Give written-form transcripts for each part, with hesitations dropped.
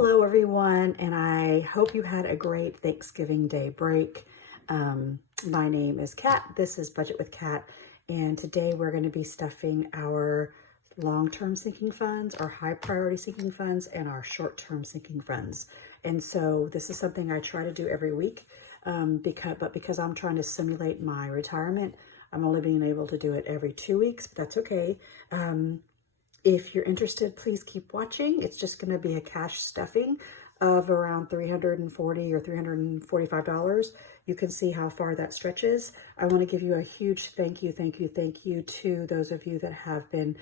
Hello everyone, and I hope you had a great Thanksgiving Day break. My name is Kat. This is Budget with Kat, and today we're going to be stuffing our long-term sinking funds, our high priority sinking funds, and our short-term sinking funds. And so this is something I try to do every week, because I'm trying to simulate my retirement, I'm only being able to do it every 2 weeks, but that's okay. If you're interested, please keep watching. It's just going to be a cash stuffing of around $340 or $345. You can see how far that stretches. I want to give you a huge thank you to those of you that have been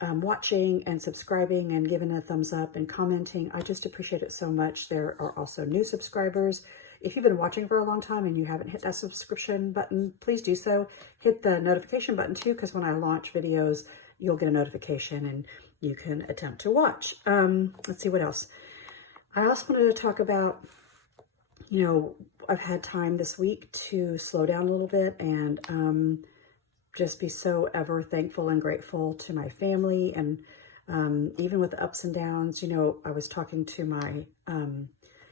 watching and subscribing and giving a thumbs up and commenting. I just appreciate it so much. There are also new subscribers. If you've been watching for a long time and you haven't hit that subscription button, please do so. Hit the notification button too, because when I launch videos, you'll get a notification and you can attempt to watch. Let's see what else. I also wanted to talk about, I've had time this week to slow down a little bit and just be so ever thankful and grateful to my family. And even with the ups and downs, I was talking to my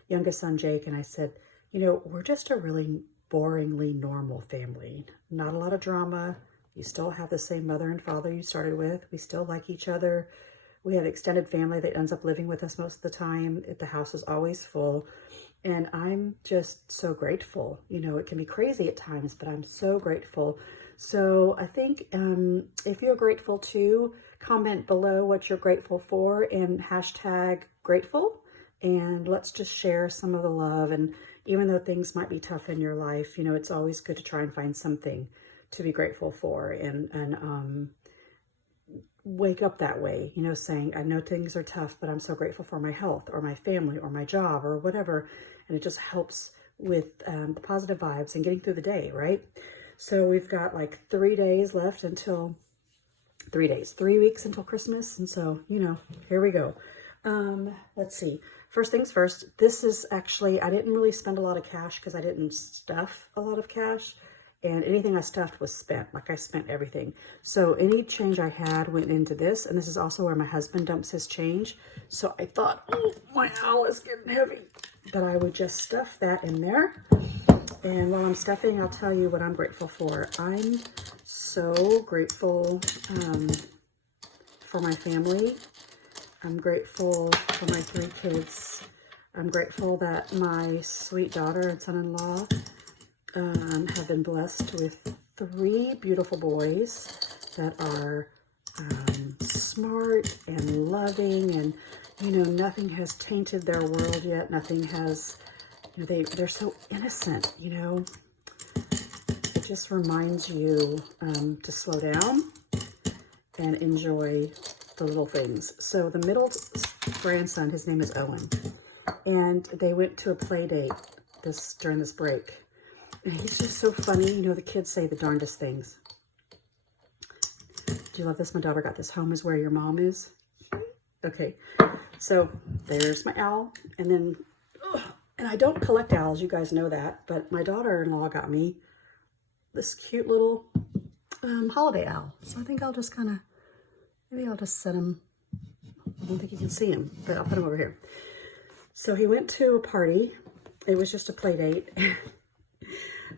youngest son, Jake, and I said, we're just a really boringly normal family. Not a lot of drama. You still have the same mother and father you started with. We still like each other. We have extended family that ends up living with us most of the time. The house is always full. And I'm just so grateful. It can be crazy at times, but I'm so grateful. So I think if you're grateful too, comment below what you're grateful for and hashtag grateful. And let's just share some of the love. And even though things might be tough in your life, it's always good to try and find something to be grateful for and wake up that way, saying, I know things are tough, but I'm so grateful for my health or my family or my job or whatever. And it just helps with the positive vibes and getting through the day, right? So we've got like 3 days left until 3 weeks until Christmas. And so, here we go. Let's see. First things first, this is actually, I didn't really spend a lot of cash because I didn't stuff a lot of cash. And anything I stuffed was spent. Like I spent everything. So any change I had went into this. And this is also where my husband dumps his change. So I thought, oh, my owl is getting heavy. That I would just stuff that in there. And while I'm stuffing, I'll tell you what I'm grateful for. I'm so grateful for my family. I'm grateful for my 3 kids. I'm grateful that my sweet daughter and son-in-law have been blessed with 3 beautiful boys that are smart and loving, and nothing has tainted their world yet. Nothing has, they're so innocent. It just reminds you to slow down and enjoy the little things. So the middle grandson, his name is Owen, and they went to a play date during this break. And he's just so funny. The kids say the darndest things. Do you love this? My daughter got this. Home is where your mom is. Okay. So there's my owl. And then, and I don't collect owls. You guys know that. But my daughter-in-law got me this cute little holiday owl. So I think I'll just maybe I'll just set him. I don't think you can see him, but I'll put him over here. So he went to a party. It was just a play date.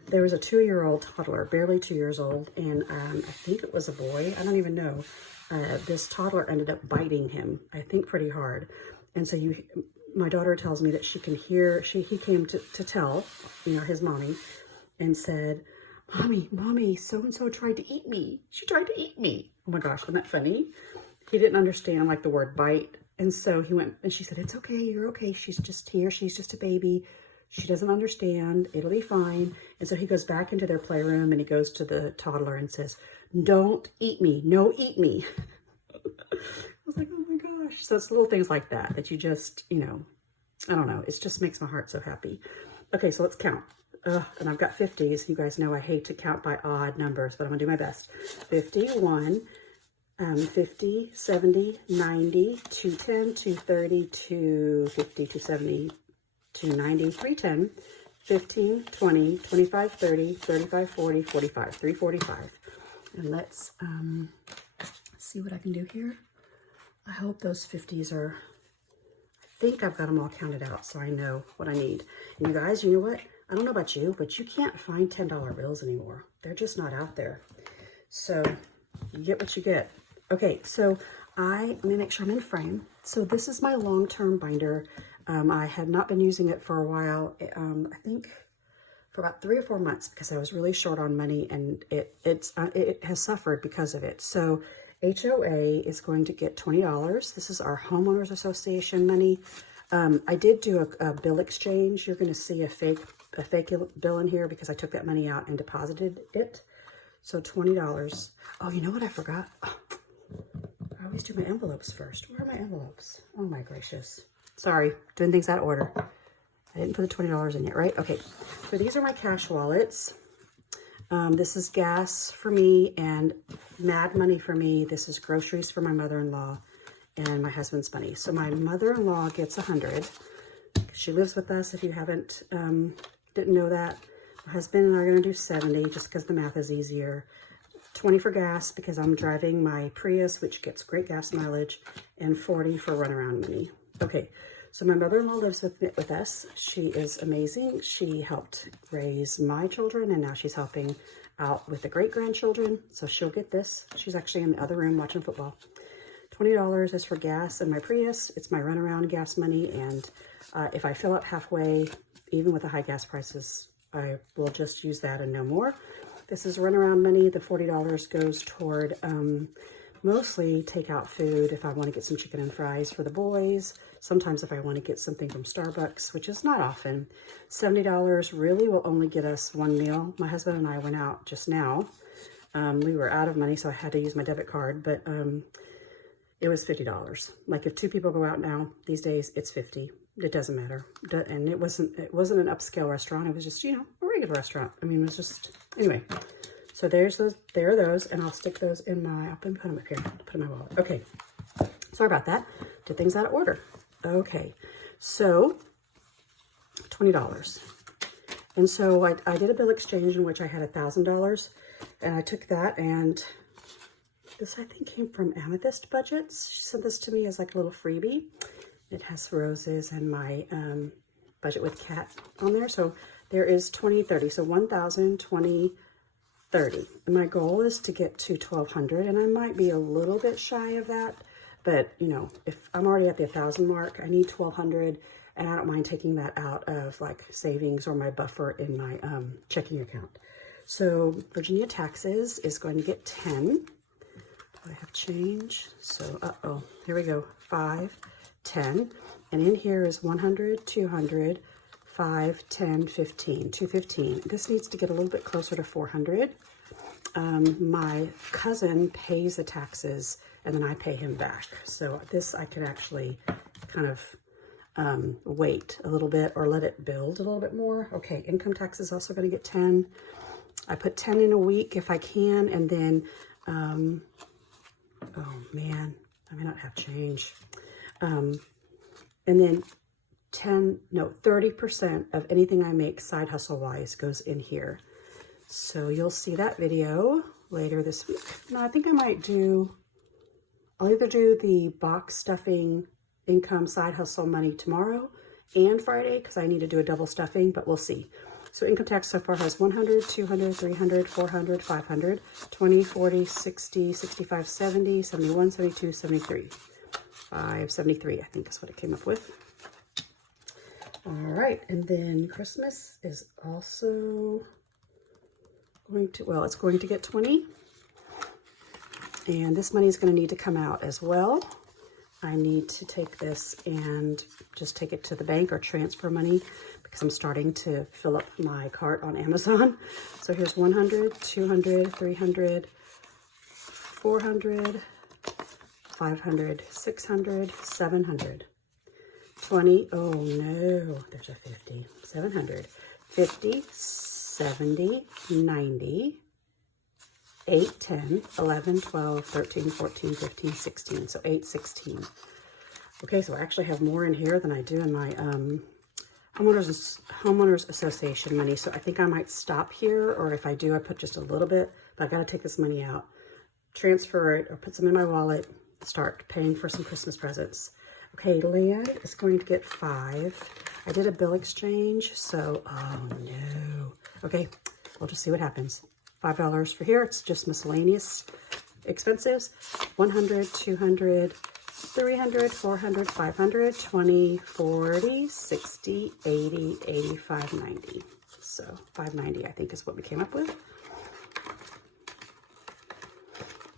There was a 2-year-old toddler, barely 2 years old, and I think it was a boy. I don't even know. This toddler ended up biting him, I think pretty hard. And so my daughter tells me that she can hear, he came to tell, his mommy, and said, Mommy, so-and-so tried to eat me. She tried to eat me. Oh my gosh, isn't that funny? He didn't understand the word bite. And so he went, and she said, it's okay, you're okay. She's just here. She's just a baby. She doesn't understand. It'll be fine. And so he goes back into their playroom and he goes to the toddler and says, don't eat me. No, eat me. I was like, oh my gosh. So it's little things like that you just, I don't know. It just makes my heart so happy. Okay, so let's count. And I've got 50s. You guys know I hate to count by odd numbers, but I'm going to do my best. 51, 50, 70, 90, 210, 230, 250, 270, 290, 310, 15, 20, 25, 30, 35, 40, 45, 345. And let's see what I can do here. I hope those 50s are, I think I've got them all counted out so I know what I need. And you guys, you know what? I don't know about you, but you can't find $10 bills anymore. They're just not out there. So you get what you get. Okay, so let me make sure I'm in frame. So this is my long-term binder. I had not been using it for a while. I think for about 3 or 4 months because I was really short on money, and it has suffered because of it. So HOA is going to get $20. This is our homeowners association money. I did do a bill exchange. You're going to see a fake bill in here because I took that money out and deposited it. So $20. Oh, you know what I forgot? Oh, I always do my envelopes first. Where are my envelopes? Oh my gracious. Sorry, doing things out of order. I didn't put the $20 in yet, right? Okay, so these are my cash wallets. This is gas for me and mad money for me. This is groceries for my mother-in-law and my husband's money. So my mother-in-law gets 100. She lives with us, if you haven't, didn't know that. My husband and I are gonna do 70 just because the math is easier. 20 for gas because I'm driving my Prius, which gets great gas mileage, and 40 for runaround money. Okay, so my mother-in-law lives with us. She is amazing. She helped raise my children, and now she's helping out with the great-grandchildren, so she'll get this. She's actually in the other room watching football. $20 is for gas and my Prius. It's my runaround gas money, and if I fill up halfway, even with the high gas prices, I will just use that and no more. This is runaround money. The $40 goes toward mostly takeout food if I want to get some chicken and fries for the boys. Sometimes if I want to get something from Starbucks, which is not often. $70 really will only get us one meal. My husband and I went out just now. We were out of money, so I had to use my debit card, but it was $50. Like if 2 people go out now, these days, it's 50. It doesn't matter. And it wasn't an upscale restaurant. It was just, you know, a regular restaurant. I mean, it was just, anyway. So there are those, and I'll stick those in I'll put them up here, put them in my wallet. Okay, sorry about that. Did things out of order. Okay, so $20. And so I did a bill exchange in which I had $1,000, and I took that, and this I think came from Amethyst Budgets. She sent this to me as like a little freebie. It has roses and my budget with cat on there. So there is 20, 30. So 1,000, 20, 30. And my goal is to get to 1,200, and I might be a little bit shy of that. But, you know, if I'm already at the 1,000 mark, I need 1,200, and I don't mind taking that out of like savings or my buffer in my checking account. So Virginia Taxes is going to get 10. I have change. So, here we go. 5, 10. And in here is 100, 200, 5, 10, 15, 215. This needs to get a little bit closer to 400. My cousin pays the taxes, and then I pay him back. So this I can actually kind of wait a little bit or let it build a little bit more. Okay, income tax is also going to get 10. I put 10 in a week if I can, and then, oh man, I may not have change. And then 30% of anything I make side hustle wise goes in here. So you'll see that video later this week. Now I think I might I'll either do the box stuffing income side hustle money tomorrow and Friday because I need to do a double stuffing, but we'll see. So income tax so far has 100, 200, 300, 400, 500, 20, 40, 60, 65, 70, 71, 72, 73. 573, I think is what it came up with. All right, and then Christmas is also it's going to get 20. And this money is going to need to come out as well. I need to take this and just take it to the bank or transfer money because I'm starting to fill up my cart on Amazon. So here's 100, 200, 300, 400, 500, 600, 700, 20, oh no, there's a 50, 700, 50, 70, 90, 8, 10, 11, 12, 13, 14, 15, 16, so 8, 16. Okay, so I actually have more in here than I do in my homeowners association money, so I think I might stop here, or if I do, I put just a little bit, but I gotta take this money out, transfer it, or put some in my wallet, start paying for some Christmas presents. Okay, land is going to get 5. I did a bill exchange, so, oh no. Okay, we'll just see what happens. $5 for here, it's just miscellaneous expenses. 100, 200, 300, 400, 500, 20, 40, 60, 80, 85, 90. So 590, I think, is what we came up with.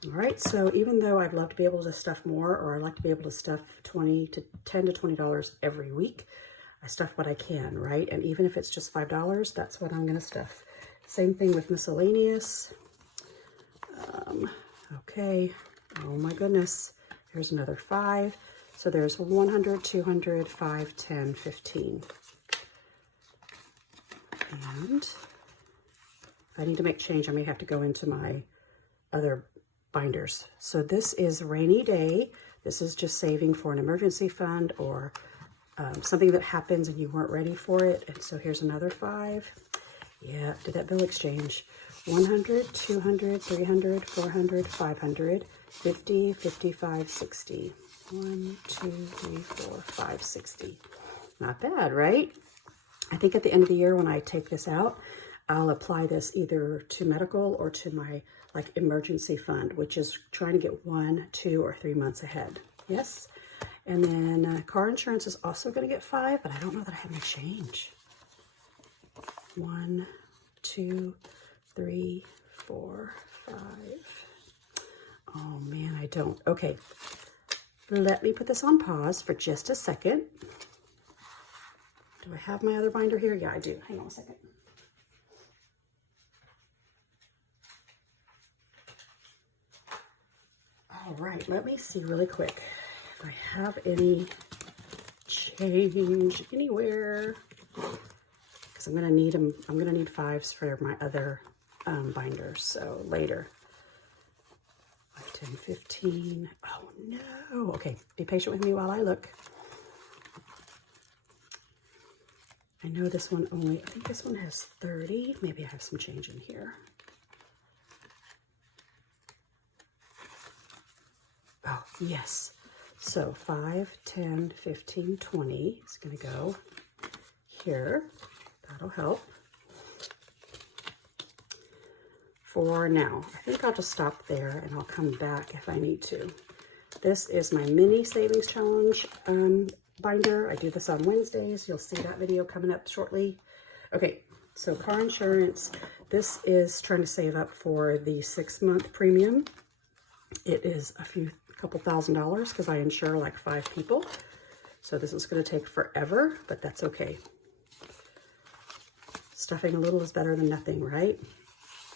All right, so even though I'd love to be able to stuff more, or I'd like to be able to stuff $10 to $20 every week, I stuff what I can, right? And even if it's just $5, that's what I'm gonna stuff. Same thing with miscellaneous. Okay, oh my goodness, here's another 5. So there's 100, 200, 5, 10, 15. And if I need to make change, I may have to go into my other binders. So this is rainy day. This is just saving for an emergency fund or something that happens and you weren't ready for it. And so here's another 5. Yeah, did that bill exchange. 100, 200, 300, 400, 500, 50, 55, 60. 1, 2, 3, 4, 5, 60. Not bad, right? I think at the end of the year when I take this out, I'll apply this either to medical or to my emergency fund, which is trying to get 1, 2, or 3 months ahead. Yes. And then car insurance is also going to get 5, but I don't know that I have any change. 1, 2, 3, 4, 5. Oh man, I don't. Okay. Let me put this on pause for just a second. Do I have my other binder here? Yeah, I do. Hang on a second. All right, let me see really quick if I have any change anywhere, because I'm gonna need them. I'm gonna need 5s for my other binders. So later. 5, 10, 15. Oh no. Okay, be patient with me while I look. I know this one only, I think this one has 30. Maybe I have some change in here. Oh, yes. So 5, 10, 15, 20 is going to go here. That'll help. For now, I think I'll just stop there and I'll come back if I need to. This is my mini savings challenge binder. I do this on Wednesdays. You'll see that video coming up shortly. Okay, so car insurance. This is trying to save up for the 6-month premium. It is a couple $1,000s because I insure like 5 people. So this is going to take forever, but that's okay. Stuffing a little is better than nothing, right?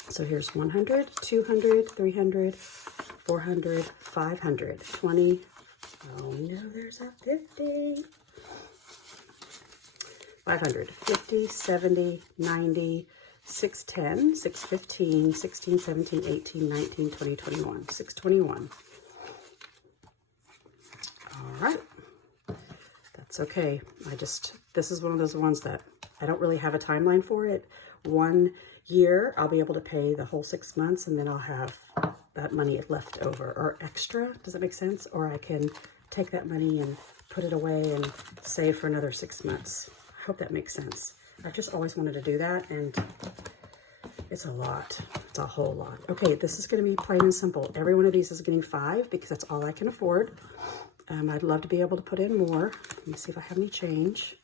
So here's 100, 200, 300, 400, 500, 20. Oh no, there's a 50. 500, 50, 70, 90, 610, 615, 16, 17, 18, 19, 20, 21, 621. All right. That's okay. This is one of those ones that I don't really have a timeline for it. 1 year, I'll be able to pay the whole 6 months and then I'll have that money left over or extra. Does that make sense? Or I can take that money and put it away and save for another 6 months. I hope that makes sense. I've just always wanted to do that and it's a lot. It's a whole lot. Okay, this is going to be plain and simple. Every one of these is getting 5 because that's all I can afford. I'd love to be able to put in more. Let me see if I have any change.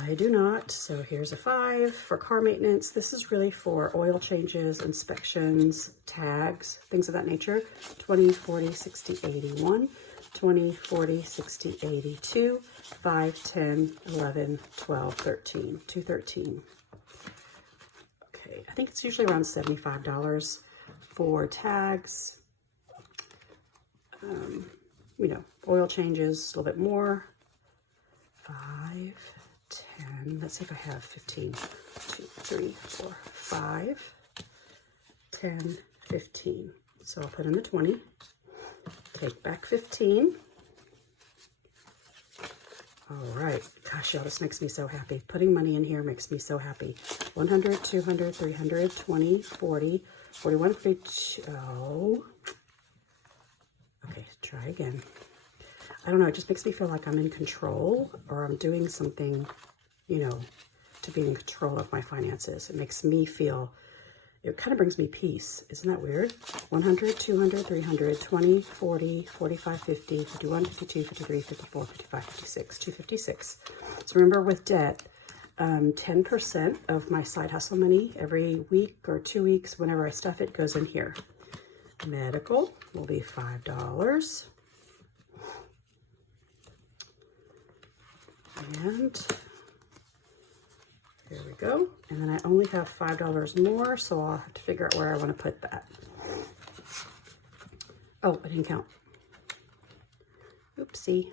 I do not. So here's a 5 for car maintenance. This is really for oil changes, inspections, tags, things of that nature. 20, 40, 60, 81. 20, 40, 60, 82. 5, 10, 11, 12, 13. 213. Okay, I think it's usually around $75 for tags. You know, oil changes, a little bit more. 5, 10, let's see if I have 15. 2, 3, 4, 5, 10, 15. So I'll put in the 20, take back 15. All right, gosh, y'all, this makes me so happy. Putting money in here makes me so happy. 100, 200, 300, 20, 40, 41, 42. Oh. Okay, try again. I don't know, it just makes me feel like I'm in control, or I'm doing something, you know, to be in control of my finances. It makes me feel, it kind of brings me peace. Isn't that weird? 100, 200, 300, 20, 40, 45, 50, 51, 52, 53, 54, 55, 56, 256. So remember, with debt, 10% of my side hustle money every week or 2 weeks, whenever I stuff it, goes in here. Medical will be $5. And there we go. And then I only have $5 more, so I'll have to figure out where I want to put that. Oh, I didn't count. Oopsie.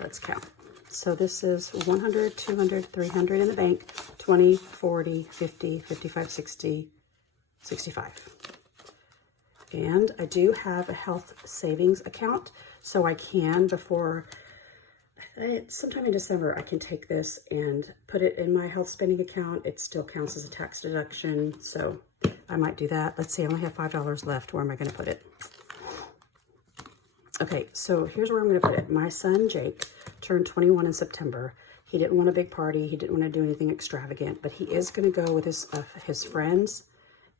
Let's count. So this is 100, 200, 300 in the bank, 20, 40, 50, 55, 60, 65. And I do have a health savings account, so I can, before sometime in December, I can take this and put it in my health spending account. It still counts as a tax deduction, so I might do that. Let's see, I only have $5 left. Where am I going to put it? Okay, so here's where I'm going to put it. My son, Jake, turned 21 in September. He didn't want a big party. He didn't want to do anything extravagant, but he is going to go with his friends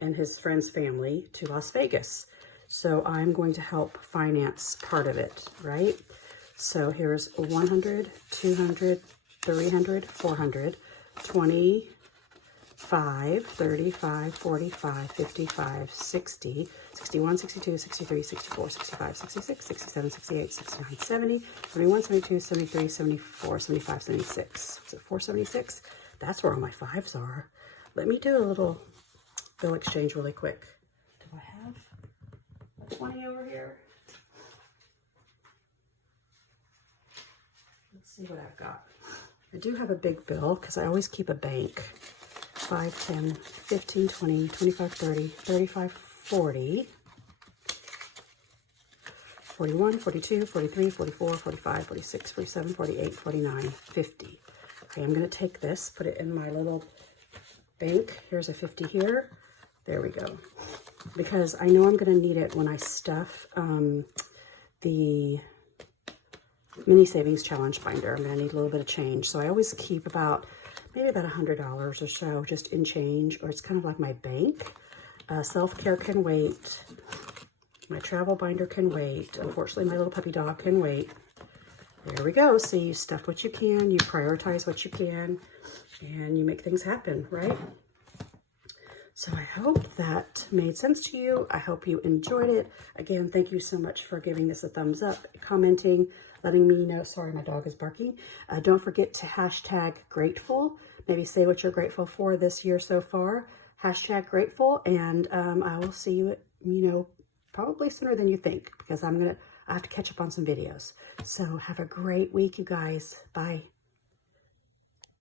and his friend's family to Las Vegas. So I'm going to help finance part of it, right? So here's 100, 200, 300, 400, 25, 35, 45, 55, 60, 61, 62, 63, 64, 65, 66, 67, 68, 69, 70, 71, 72, 73, 74, 75, 76. Is it 476? That's where all my fives are. Let me do a little bill exchange really quick. Do I have a 20 over here? Let's see what I've got. I do have a big bill because I always keep a bank. 5, 10, 15, 20, 25, 30, 35, 40, 41, 42, 43, 44, 45, 46, 47, 48, 49, 50. Okay, I'm going to take this, put it in my little bank. Here's a 50 here. There we go. Because I know I'm going to need it when I stuff the mini savings challenge binder. I'm going to need a little bit of change. So I always keep maybe about $100 or so just in change, or it's kind of like my bank. Self-care can wait. My travel binder can wait. Unfortunately, my little puppy dog can wait. There we go. So you stuff what you can, you prioritize what you can, and you make things happen, right? So I hope that made sense to you. I hope you enjoyed it. Again, thank you so much for giving this a thumbs up, commenting, letting me know. Sorry, my dog is barking. Don't forget to hashtag grateful. Maybe say what you're grateful for this year so far. Hashtag grateful, and I will see you, probably sooner than you think, because I have to catch up on some videos. So have a great week, you guys. Bye.